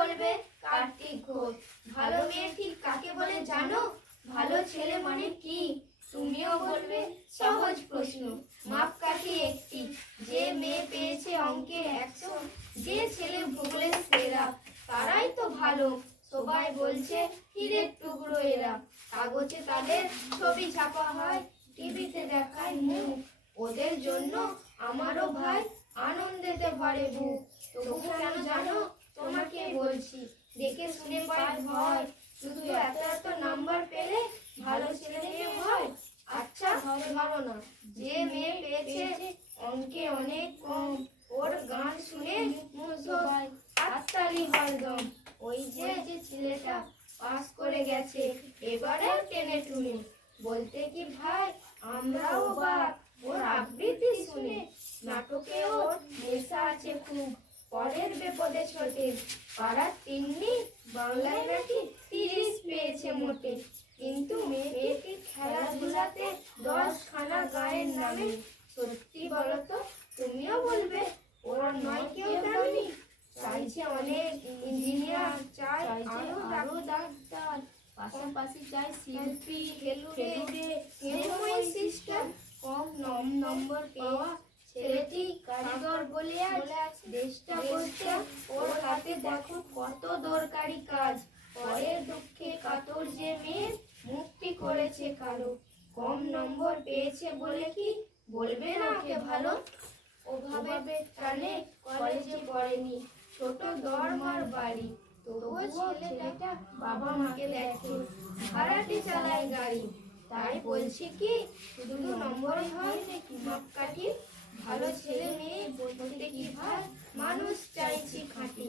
বলবে কার্তিক ঘোষ। ভালো মেয়ে ঠিক কাকে বলে জানো? ভালো ছেলে মানে কি তুমিও বলবে সহজ প্রশ্ন। মাপকাঠি একটি, যে মেয়ে পেয়েছে অঙ্কে 100, যে ছেলে ভূগোলে সেরা, তারাই তো ভালো। সবাই বলছে হীরের টুকরো এরা। কাগজে তাদের ছবি ছাপা হয়, টিভিতে দেখায় মুখ। ওদের জন্য আমারও ভাই আনন্দেতে ভরে বুক। তবু কেন জানো তোমাকে বলছি, দেখে শুনে পাই ভয়। শুধু এত এত নাম্বার পেলে ভালো ছেলে মেয়ে হয়? আচ্ছা ধরো না, যে মেয়ে পেয়েছে অঙ্কে অনেক কম, ওর গান শুনে সবাই হাততালি হরদম। ওই যে ছেলেটা পাস করে গেছে এবারে টেনে টুনে, বলতে কি ভাই আমরাও অবাক ওর আবৃত্তি শুনে। নাটকে ওর নেশা আছে খুব, পরের বিপদে ছোটে। পাড়ার তিন্নি বাংলায় নাকি 30 পেয়েছে মোটে। কিন্তু মেয়েটি খেলাধুলাতে 10খানা গায়ের নামে। সত্যি বলো তো, তুমিও বলবে ওর নয় কেউ দামি? চাইছে অনেক ইঞ্জিনিয়ার, চাই আরো ডাক্তার, পাশাপাশি চাই শিল্পী, খেলুড়ে, সিনেমায় সিস্টার। কম নম্বর পাওয়া ছেলেটি কারিগর বলে আজ দেশটা বলছে ওর হাতে দেখো কত দরকারি কাজ। পরের দুঃখে কাতর যে মেয়ে মুক্তি করেছে কালো। কম নম্বর পেয়েছে বলে কি বলবে না ওকে ভালো? ওভাবে টানে কলেজে পড়েনি, ছোট দরমার বাড়ি, তবুও ছেলেটা বাবা মাকে দেখে, ভাড়াটে চালায় গাড়ি। তাই বলছি কি শুধু নম্বরই হয় নাকি মাপকাঠি? ভালো ছেলে মেয়ে বলতে কি ভাই মানুষ চাইছি খাঁটি।